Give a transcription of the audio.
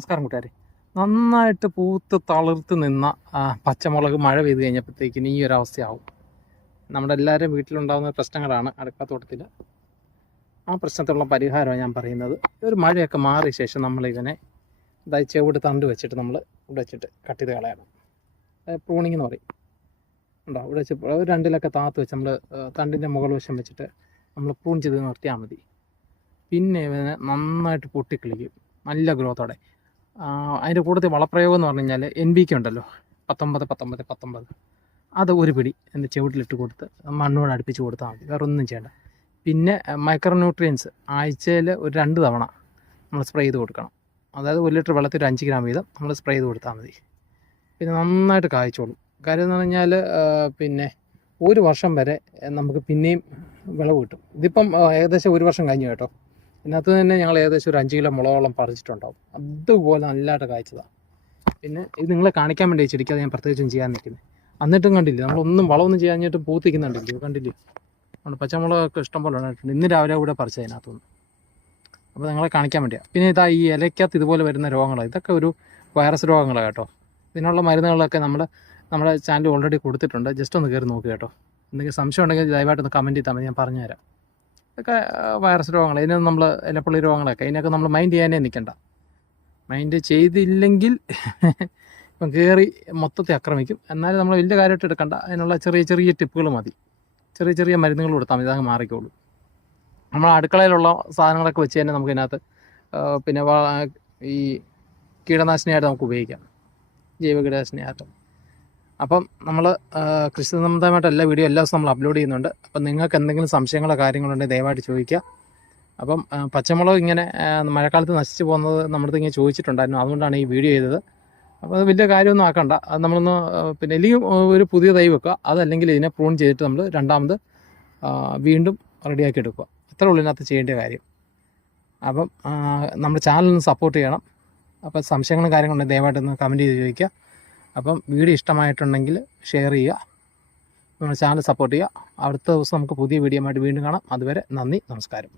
നമസ്കാരം കൂട്ടുകാരെ. നന്നായിട്ട് പൂത്ത് തളിർത്ത് നിന്ന പച്ചമുളക് മഴ പെയ്ത് കഴിഞ്ഞപ്പോഴത്തേക്കിന് ഈ ഒരു അവസ്ഥയാവും. നമ്മുടെ എല്ലാവരും വീട്ടിലുണ്ടാകുന്ന പ്രശ്നങ്ങളാണ് അടുക്കളത്തോട്ടത്തിൽ. ആ പ്രശ്നത്തിലുള്ള പരിഹാരമാണ് ഞാൻ പറയുന്നത്. ഒരു മഴയൊക്കെ മാറിയ ശേഷം നമ്മളിതിനെ ചുവട് തണ്ട് വെച്ചിട്ട് നമ്മൾ ഇവിടെ വെച്ചിട്ട് കട്ട് ചെയ്ത് കളയണം. പ്രൂണിങ് എന്ന് പറയും. ഉണ്ടോ? ഇവിടെ വെച്ച് ഒരു രണ്ടിലൊക്കെ താത്ത് വെച്ച് നമ്മൾ തണ്ടിൻ്റെ മുകൾ വശം വെച്ചിട്ട് നമ്മൾ പ്രൂൺ ചെയ്ത് നിർത്തിയാൽ മതി. പിന്നെ ഇതിനെ നന്നായിട്ട് പൊട്ടിക്കിളിക്കും നല്ല ഗ്രോത്തോടെ. അതിൻ്റെ കൂട്ടത്തിൽ വളപ്രയോഗം എന്ന് പറഞ്ഞു കഴിഞ്ഞാൽ NPK ഉണ്ടല്ലോ, 19 അത് ഒരു പിടി എൻ്റെ ചുവട്ടിലിട്ട് കൊടുത്ത് മണ്ണോട് അടുപ്പിച്ച് കൊടുത്താൽ മതി, വേറെ ഒന്നും ചെയ്യേണ്ട. പിന്നെ മൈക്രോ ന്യൂട്രിയൻസ് ആഴ്ചയിൽ ഒരു 2 തവണ നമ്മൾ സ്പ്രേ ചെയ്ത് കൊടുക്കണം. അതായത് 1 ലിറ്റർ വെള്ളത്തിൽ 5 ഗ്രാം വീതം നമ്മൾ സ്പ്രേ ചെയ്ത് കൊടുത്താൽ മതി. പിന്നെ നന്നായിട്ട് കായ്ച്ചോളും. കാര്യം എന്ന് പറഞ്ഞാൽ പിന്നെ 1 വർഷം വരെ നമുക്ക് പിന്നെയും വിളവ് കിട്ടും. ഇതിപ്പം ഏകദേശം 1 വർഷം കഴിഞ്ഞു കേട്ടോ. ഇതിനകത്ത് തന്നെ ഞങ്ങൾ ഏകദേശം ഒരു 5 കിലോ മുളകോളം പറിച്ചിട്ടുണ്ടാവും. അതുപോലെ നല്ലതായിട്ട് കായ്ച്ചതാണ്. പിന്നെ ഇത് നിങ്ങളെ കാണിക്കാൻ വേണ്ടി ചെടിക്ക് അത് ഞാൻ പ്രത്യേകിച്ചും ചെയ്യാൻ നിൽക്കുന്നത്. എന്നിട്ടും കണ്ടില്ലേ, നമ്മളൊന്നും വളമൊന്നും ചെയ്യാഞ്ഞിട്ടും പൂത്തിക്കുന്നുണ്ടില്ലേ, കണ്ടില്ലേ? അതുകൊണ്ട് പച്ചമുളകൊക്കെ ഇഷ്ടം പോലെ ഉണ്ടായിട്ടുണ്ട്. ഇന്ന് രാവിലെ കൂടെ പറിച്ചത് അതിനകത്തുനിന്ന്. അപ്പോൾ നിങ്ങളെ കാണിക്കാൻ വേണ്ടിയാണ്. പിന്നെ ഇതാ ഈ ഇലയ്ക്കകത്ത് ഇതുപോലെ വരുന്ന രോഗങ്ങൾ, ഇതൊക്കെ ഒരു വൈറസ് രോഗങ്ങളാണ് കേട്ടോ. ഇതിനുള്ള മരുന്നുകളൊക്കെ നമ്മുടെ ചാനൽ ഓൾറെഡി കൊടുത്തിട്ടുണ്ട്. ജസ്റ്റ് ഒന്ന് കയറി നോക്കുക കേട്ടോ. എന്തെങ്കിലും സംശയം ഉണ്ടെങ്കിൽ ദയവായിട്ടൊന്ന് കമൻറ്റ് ചെയ്താൽ മതി, ഞാൻ പറഞ്ഞുതരാം. ഇതൊക്കെ വൈറസ് രോഗങ്ങൾ, ഇതിനൊന്നും നമ്മൾ ഇലപ്പുള്ളി രോഗങ്ങളൊക്കെ, ഇതിനൊക്കെ നമ്മൾ മൈൻഡ് ചെയ്യാനേ നിൽക്കണ്ട. മൈൻഡ് ചെയ്തില്ലെങ്കിൽ ഇപ്പം കയറി മൊത്തത്തെ ആക്രമിക്കും. എന്നാലും നമ്മൾ വലിയ കാര്യമായിട്ട് എടുക്കണ്ട. അതിനുള്ള ചെറിയ ചെറിയ ടിപ്പുകൾ മതി, ചെറിയ ചെറിയ മരുന്നുകൾ കൊടുത്താൽ മതി, അതങ്ങ് മാറിക്കോളൂ. നമ്മൾ അടുക്കളയിലുള്ള സാധനങ്ങളൊക്കെ വെച്ച് തന്നെ നമുക്ക് ഇതിനകത്ത് പിന്നെ ഈ കീടനാശിനിയായിട്ട് നമുക്ക് ഉപയോഗിക്കാം, ജൈവ കീടനാശിനിയായിട്ട്. അപ്പം നമ്മൾ കൃഷി സംബന്ധമായിട്ട് എല്ലാ ദിവസവും നമ്മൾ അപ്ലോഡ് ചെയ്യുന്നുണ്ട്. അപ്പം നിങ്ങൾക്ക് എന്തെങ്കിലും സംശയങ്ങളോ കാര്യങ്ങളുണ്ടെങ്കിൽ ദയവായിട്ട് ചോദിക്കുക. അപ്പം പച്ചമുളക് ഇങ്ങനെ മഴക്കാലത്ത് നശിച്ചു പോകുന്നത് നമ്മുടെ ഇങ്ങനെ ചോദിച്ചിട്ടുണ്ടായിരുന്നു, അതുകൊണ്ടാണ് ഈ വീഡിയോ ചെയ്തത്. അപ്പോൾ അത് വലിയ കാര്യമൊന്നും ആക്കണ്ട. അത് നമ്മളൊന്ന് പിന്നെ അല്ലെങ്കിൽ ഒരു പുതിയ തൈ വെക്കുക, അതല്ലെങ്കിൽ ഇതിനെ പ്രൂൺ ചെയ്തിട്ട് നമ്മൾ രണ്ടാമത് വീണ്ടും റെഡിയാക്കി എടുക്കുക. അത്രേ ഉള്ളൂ ഇതിനകത്ത് ചെയ്യേണ്ട കാര്യം. അപ്പം നമ്മുടെ ചാനലൊന്ന് സപ്പോർട്ട് ചെയ്യണം. അപ്പം സംശയങ്ങളും കാര്യങ്ങളുണ്ടെങ്കിൽ ദയവായിട്ടൊന്ന് കമൻറ്റ് ചെയ്ത് ചോദിക്കുക. അപ്പം വീഡിയോ ഇഷ്ടമായിട്ടുണ്ടെങ്കിൽ ഷെയർ ചെയ്യുക, നമ്മുടെ ചാനൽ സപ്പോർട്ട് ചെയ്യുക. അടുത്ത ദിവസം നമുക്ക് പുതിയ വീഡിയോ ആയിട്ട് വീണ്ടും കാണാം. അതുവരെ നന്ദി, നമസ്കാരം.